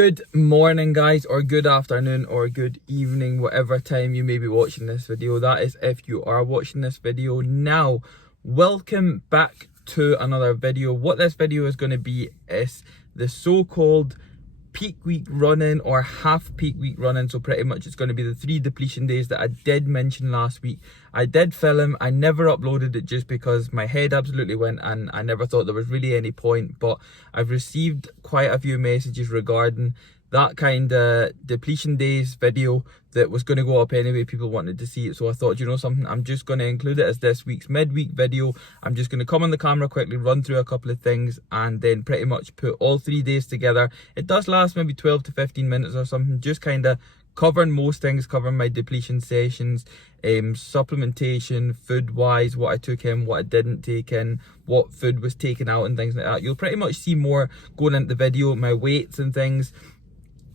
Good morning guys, or good afternoon, or good evening, whatever time you may be watching this video. That is if you are watching this video now. Welcome back to another video. What this video is going to be is the so-called peak week run-in or half peak week run-in. So pretty much it's going to be the 3 depletion days that I did mention last week. I did film, I never uploaded it just because my head absolutely went and I never thought there was really any point, but I've received quite a few messages regarding that kind of depletion days video that was going to go up anyway. People wanted to see it, so I thought, you know something, I'm just going to include it as this week's midweek video. I'm just going to come on the camera quickly, run through a couple of things, and then pretty much put all 3 days together. It does last maybe 12 to 15 minutes or something, just kind of covering most things, covering my depletion sessions, supplementation, food wise, what I took in, what I didn't take in, what food was taken out and things like that. You'll pretty much see more going into the video, my weights and things.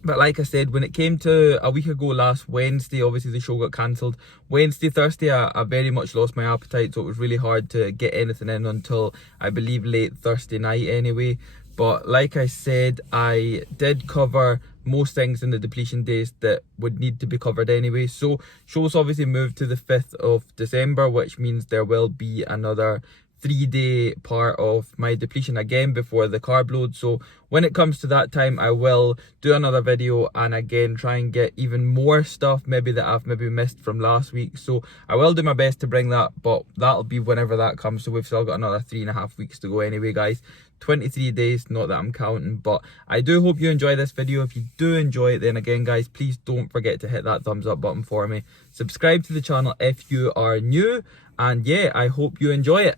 But like I said, when it came to a week ago last Wednesday, obviously the show got cancelled. Wednesday, Thursday, I very much lost my appetite, so it was really hard to get anything in until I believe late Thursday night anyway. But like I said, I did cover most things in the depletion days that would need to be covered anyway. So show's obviously moved to the 5th of December, which means there will be another 3-day part of my depletion again before the carb load. So when it comes to that time, I will do another video and again try and get even more stuff maybe that I've missed from last week. So I will do my best to bring that, but that'll be whenever that comes. So we've still got another 3.5 weeks to go anyway, guys. 23 days, not that I'm counting. But I do hope you enjoy this video. If you do enjoy it, then again guys, please don't forget to hit that thumbs up button for me. Subscribe to the channel if you are new, and yeah, I hope you enjoy it.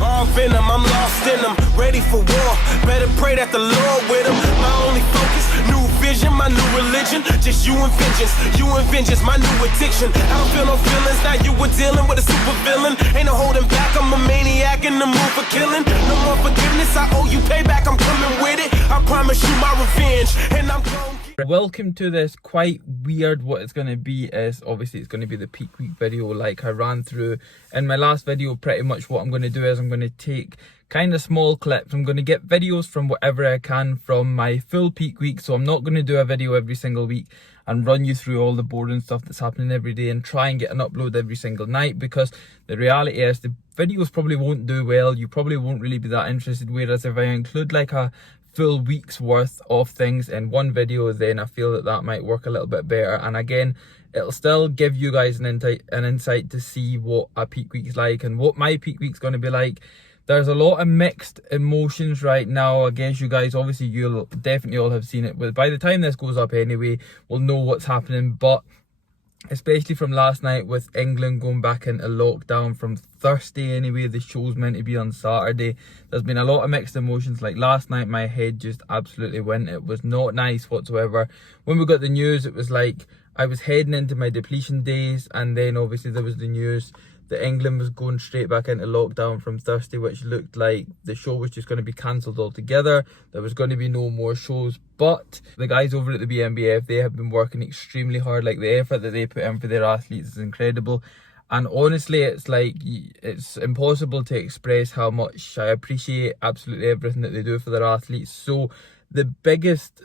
All venom, I'm lost in them, ready for war. Better pray that the Lord with them. My only focus, new vision, my new religion. Just you and vengeance, my new addiction. I don't feel no feelings, now you were dealing with a super villain. Ain't no holding back, I'm a maniac in the mood for killing. No more forgiveness, I owe you payback, I'm coming with it. I promise you my revenge, and I'm going. Welcome to this quite weird, what it's going to be is obviously it's going to be the peak week video like I ran through in my last video. Pretty much what I'm going to do is I'm going to take kind of small clips. I'm going to get videos from whatever I can from my full peak week. So I'm not going to do a video every single week and run you through all the boring stuff that's happening every day and try and get an upload every single night, because the reality is the videos probably won't do well. You probably won't really be that interested, whereas if I include like a full week's worth of things in one video, then I feel that might work a little bit better. And again, it'll still give you guys an insight to see what a peak week's like and what my peak week's going to be like. There's a lot of mixed emotions right now against you guys. Obviously you'll definitely all have seen it, but by the time this goes up anyway, we'll know what's happening. But especially from last night with England going back into lockdown from Thursday anyway, the show's meant to be on Saturday. There's been a lot of mixed emotions. Like last night my head just absolutely went. It was not nice whatsoever. When we got the news, it was like I was heading into my depletion days, and then obviously there was the news that England was going straight back into lockdown from Thursday, which looked like the show was just going to be cancelled altogether. There was going to be no more shows. But the guys over at the BNBF, they have been working extremely hard. Like the effort that they put in for their athletes is incredible. And honestly, it's like, it's impossible to express how much I appreciate absolutely everything that they do for their athletes. So the biggest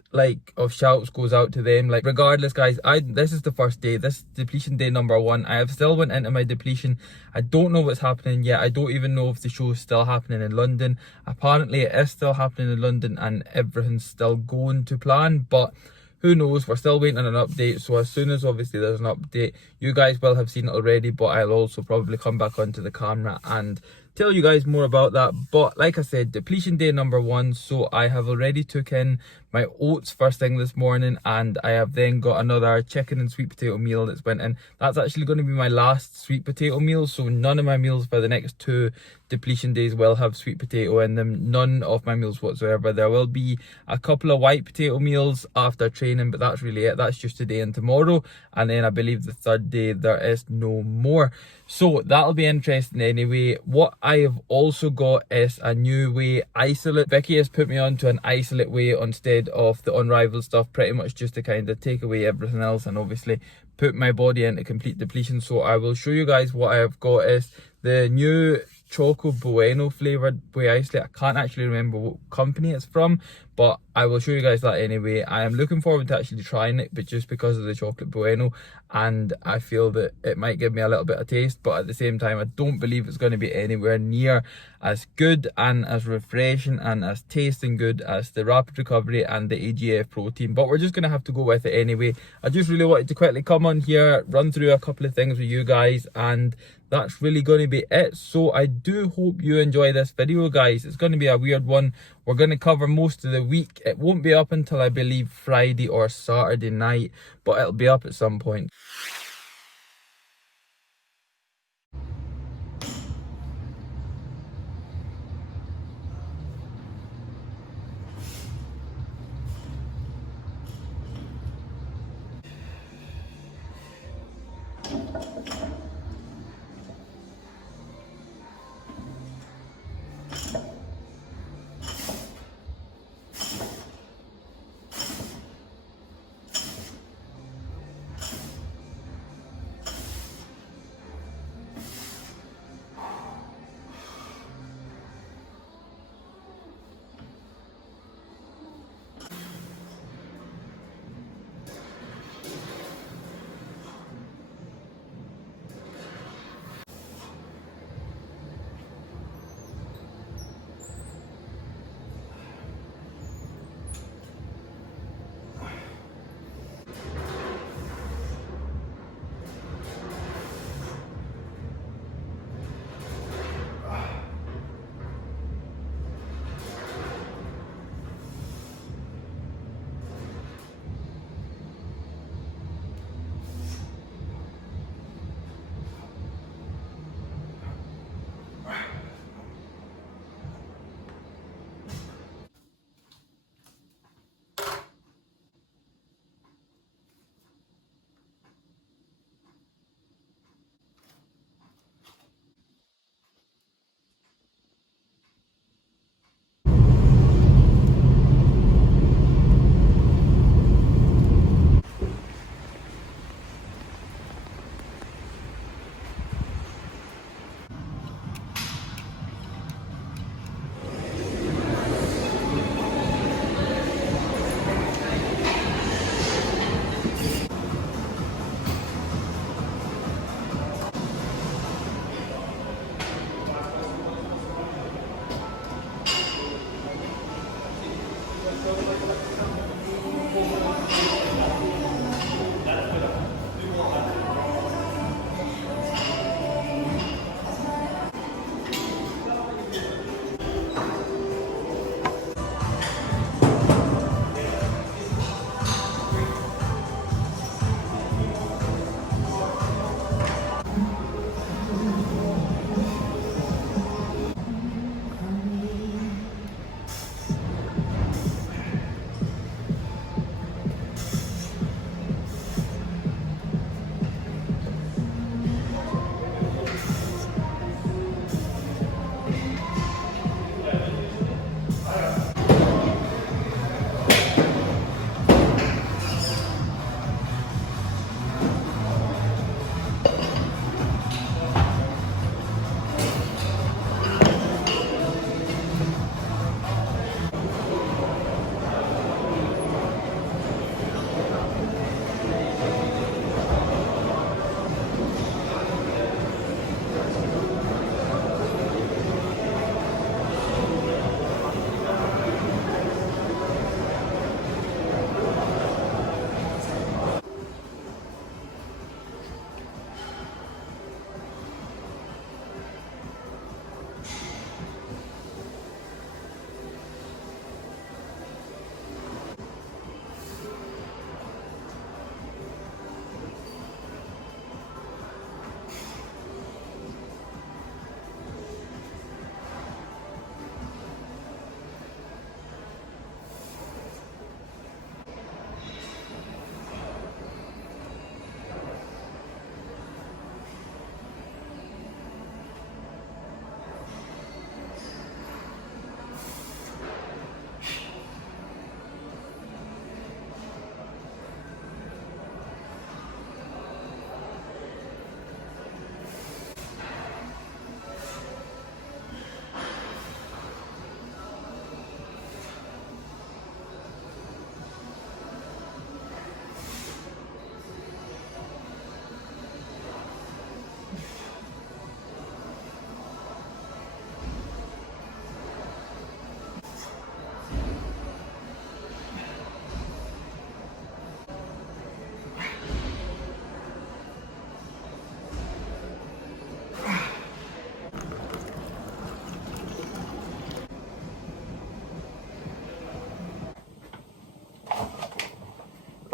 of shouts goes out to them. Like regardless guys, this is the first day, this is depletion day number 1. I have still went into my depletion. I don't know what's happening yet. I don't even know if the show is still happening in London. Apparently it is still happening in London and everything's still going to plan, but who knows, we're still waiting on an update. So as soon as obviously there's an update, you guys will have seen it already, but I'll also probably come back onto the camera and tell you guys more about that. But like I said, depletion day number 1, so I have already took in my oats first thing this morning, and I have then got another chicken and sweet potato meal that's went in. That's actually going to be my last sweet potato meal, so none of my meals for the next 2 depletion days will have sweet potato in them. None of my meals whatsoever. There will be a couple of white potato meals after training, but that's really it. That's just today and tomorrow, and then I believe the 3rd day there is no more. So that'll be interesting anyway. What I have also got is a new whey isolate. Vicky has put me onto an isolate whey instead of the unrivaled stuff, pretty much just to kind of take away everything else and obviously put my body into complete depletion. So I will show you guys what I have got is the new Choco Bueno flavoured whey isolate. I can't actually remember what company it's from, but I will show you guys that anyway. I am looking forward to actually trying it, but just because of the chocolate bueno, and I feel that it might give me a little bit of taste, but at the same time I don't believe it's going to be anywhere near as good and as refreshing and as tasting good as the Rapid Recovery and the AGF protein. But we're just going to have to go with it anyway. I just really wanted to quickly come on here, run through a couple of things with you guys, and that's really going to be it. So I do hope you enjoy this video, guys. It's going to be a weird one. We're going to cover most of the week. It won't be up until I believe Friday or Saturday night, but it'll be up at some point.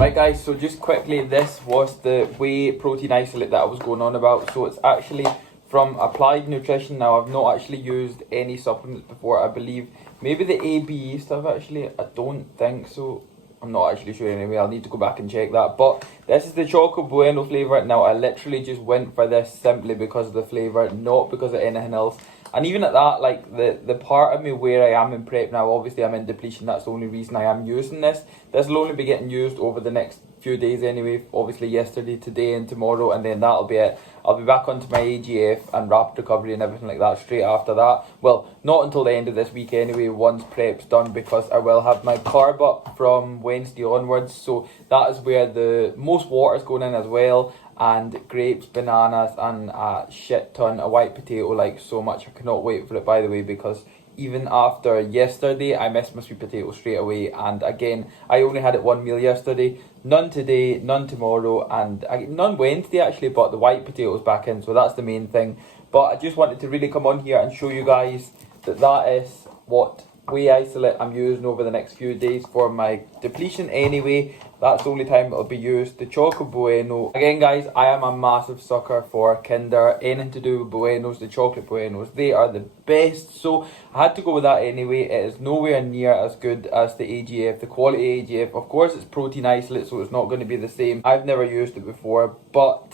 Right guys, so just quickly, this was the whey protein isolate that I was going on about. So it's actually from Applied Nutrition. Now I've not actually used any supplements before, I believe. Maybe the ABE stuff actually, I don't think so. I'm not actually sure anyway, I'll need to go back and check that. But this is the Choco Bueno flavour. Now I literally just went for this simply because of the flavour, not because of anything else. And even at that, like the part of me where I am in prep now, obviously I'm in depletion, that's the only reason I am using this. This will only be getting used over the next few days anyway, obviously yesterday, today and tomorrow, and then that'll be it. I'll be back onto my AGF and rapid recovery and everything like that straight after that. Well, not until the end of this week anyway, once prep's done, because I will have my carb up from Wednesday onwards. So that is where the most water's going in as well, and grapes, bananas, and a shit ton of white potato, like so much. I cannot wait for it, by the way, because even after yesterday, I missed my sweet potato straight away. And again, I only had it one meal yesterday, none today, none tomorrow, and none Wednesday actually, but the white potatoes back in, so that's the main thing. But I just wanted to really come on here and show you guys that that is what whey isolate I'm using over the next few days for my depletion anyway. That's the only time it'll be used. The Choco Bueno. Again guys, I am a massive sucker for Kinder. Anything to do with Buenos, the chocolate Buenos, they are the best. So I had to go with that anyway. It is nowhere near as good as the AGF, the quality AGF. Of course it's protein isolate, so it's not going to be the same. I've never used it before, but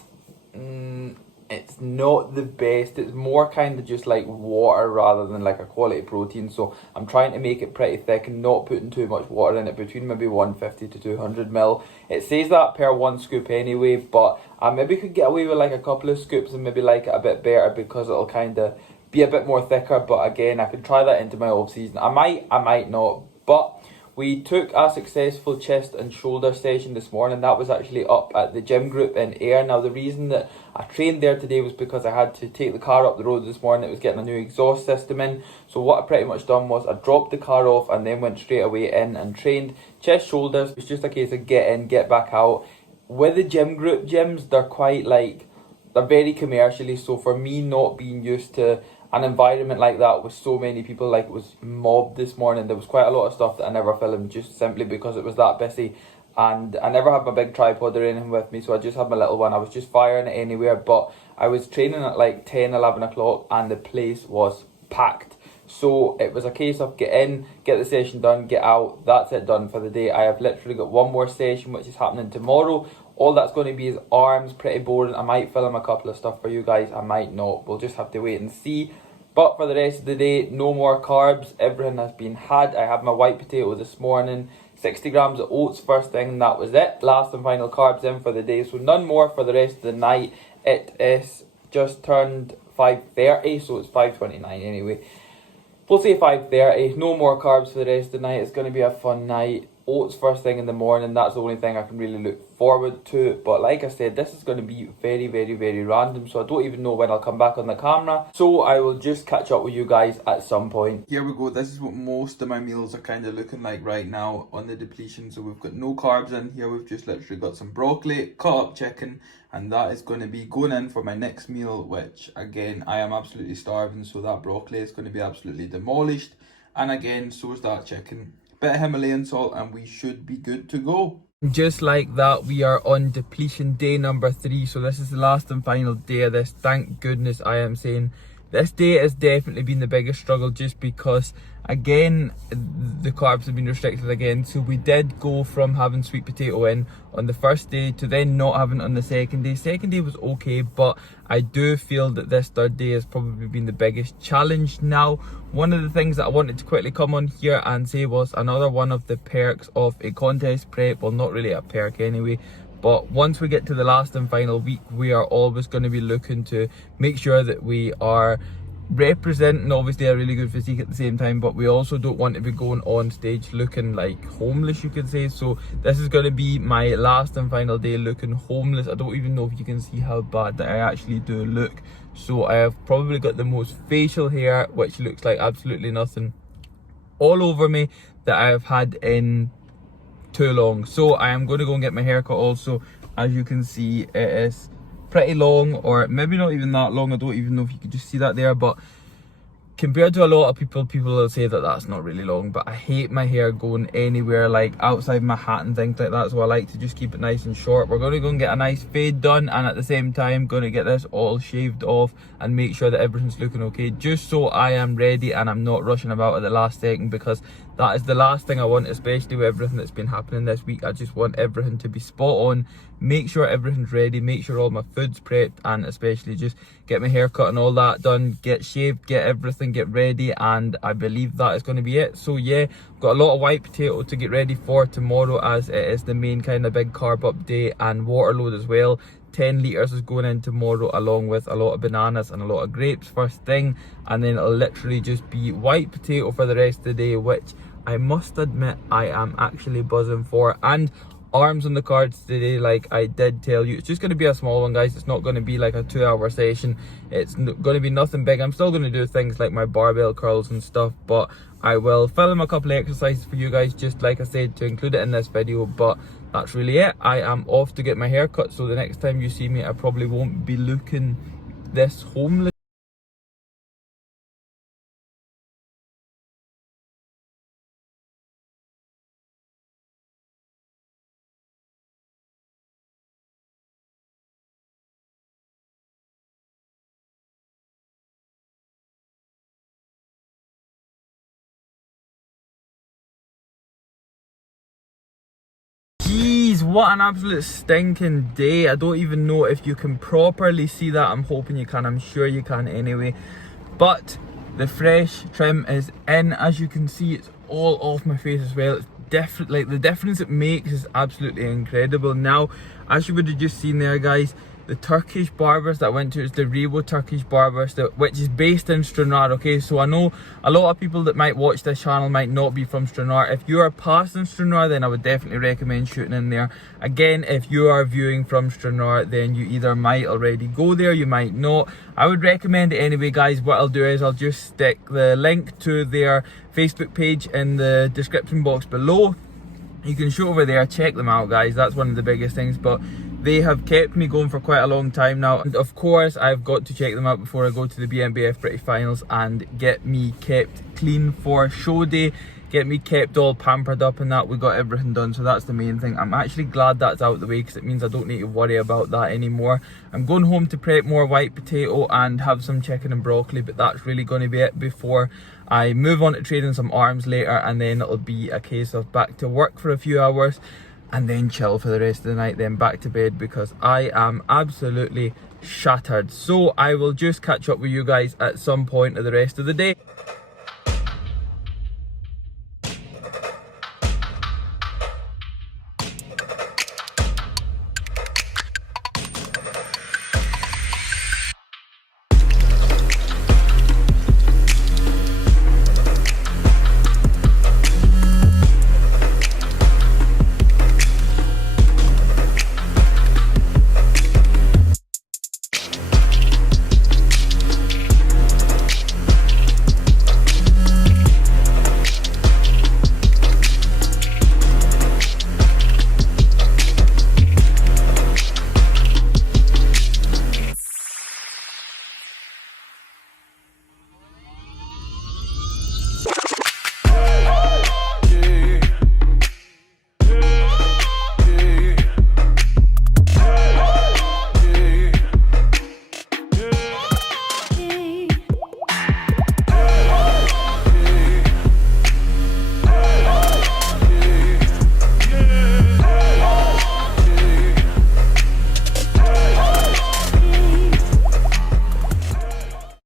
it's not the best. It's more kind of just like water rather than like a quality protein. So I'm trying to make it pretty thick and not putting too much water in it, between maybe 150 to 200 ml. It says that per one scoop anyway, but I maybe could get away with like a couple of scoops and maybe like it a bit better, because it'll kind of be a bit more thicker. But again, I could try that into my off season. I might not. But we took a successful chest and shoulder session this morning. That was actually up at the gym group in Ayr. Now the reason that I trained there today was because I had to take the car up the road this morning. It was getting a new exhaust system in. So what I pretty much done was I dropped the car off and then went straight away in and trained chest, shoulders. It's just a case of get in, get back out. With the gym group gyms, they're quite like, they're very commercially. So for me, not being used to an environment like that with so many people, like it was mobbed this morning. There was quite a lot of stuff that I never filmed just simply because it was that busy. And I never had my big tripod or anything with me, so I just had my little one. I was just firing it anywhere, but I was training at like 10, 11 o'clock and the place was packed. So it was a case of get in, get the session done, get out. That's it, done for the day. I have literally got one more session, which is happening tomorrow. All that's going to be is arms, pretty boring. I might film a couple of stuff for you guys, I might not. We'll just have to wait and see. But for the rest of the day, no more carbs. Everything has been had. I had my white potato this morning, 60 grams of oats first thing, and that was it. Last and final carbs in for the day, so none more for the rest of the night. It is just turned 5:30, so it's 5:29 anyway. We'll say 5:30. No more carbs for the rest of the night. It's going to be a fun night. Oats first thing in the morning, that's the only thing I can really look forward to. But like I said, this is going to be very, very, very random, so I don't even know when I'll come back on the camera. So I will just catch up with you guys at some point. Here we go. This is what most of my meals are kind of looking like right now on the depletion. So we've got no carbs in here. We've just literally got some broccoli, cut up chicken, and that is going to be going in for my next meal, which again, I am absolutely starving, so that broccoli is going to be absolutely demolished. And again, so is that chicken. Bit of Himalayan salt and we should be good to go. Just like that, we are on depletion day number 3. So this is the last and final day of this. Thank goodness, I am saying. This day has definitely been the biggest struggle, just because again the carbs have been restricted again. So we did go from having sweet potato in on the first day to then not having it on the second day. Second day was okay, but I do feel that this third day has probably been the biggest challenge. Now, one of the things that I wanted to quickly come on here and say was another one of the perks of a contest prep, well, not really a perk anyway, but once we get to the last and final week, we are always going to be looking to make sure that we are representing obviously a really good physique at the same time, but we also don't want to be going on stage looking like homeless, you could say. So this is going to be my last and final day looking homeless. I don't even know if you can see how bad that I actually do look. So I have probably got the most facial hair, which looks like absolutely nothing, all over me that I have had in too long. So I am going to go and get my haircut also. As you can see, it is pretty long, or maybe not even that long. I don't even know if you can just see that there, but compared to a lot of people, people will say that that's not really long, but I hate my hair going anywhere like outside my hat and things like that, so I like to just keep it nice and short. We're going to go and get a nice fade done, and at the same time going to get this all shaved off and make sure that everything's looking okay, just so I am ready and I'm not rushing about at the last second, because that is the last thing I want, especially with everything that's been happening this week. I just want everything to be spot on, make sure everything's ready, make sure all my food's prepped, and especially just get my hair cut and all that done, get shaved, get everything, get ready, and I believe that is going to be it. So yeah, I've got a lot of white potato to get ready for tomorrow, as it is the main kind of big carb up day, and water load as well. 10 litres is going in tomorrow, along with a lot of bananas and a lot of grapes first thing, and then it'll literally just be white potato for the rest of the day, which I must admit I am actually buzzing for. And arms on the cards today, like I did tell you, it's just going to be a small one, guys. It's not going to be like a 2-hour session, it's going to be nothing big. I'm still going to do things like my barbell curls and stuff, but I will film a couple of exercises for you guys, just like I said, to include it in this video. But that's really it. I am off to get my hair cut, so the next time you see me I probably won't be looking this homeless. Jeez, what an absolute stinking day. I don't even know if you can properly see that. I'm hoping you can, I'm sure you can anyway. But the fresh trim is in. As you can see, it's all off my face as well. It's different, like the difference it makes is absolutely incredible. Now, as you would have just seen there, guys, the Turkish barbers that I went to, it's the Rebo Turkish barbers, which is based in Stranraer, okay? So I know a lot of people that might watch this channel might not be from Stranraer. If you are passing Stranraer, then I would definitely recommend shooting in there. Again, if you are viewing from Stranraer, then you either might already go there, you might not. I would recommend it anyway, guys. What I'll do is I'll just stick the link to their Facebook page in the description box below. You can shoot over there, check them out, guys. That's one of the biggest things. But they have kept me going for quite a long time now, and of course I've got to check them out before I go to the BNBF British Finals and get me kept clean for show day, get me kept all pampered up and that. We got everything done, so that's the main thing. I'm actually glad that's out of the way, because it means I don't need to worry about that anymore. I'm going home to prep more white potato and have some chicken and broccoli, but that's really going to be it before I move on to training some arms later, and then it'll be a case of back to work for a few hours and then chill for the rest of the night, then back to bed, because I am absolutely shattered. So I will just catch up with you guys at some point of the rest of the day.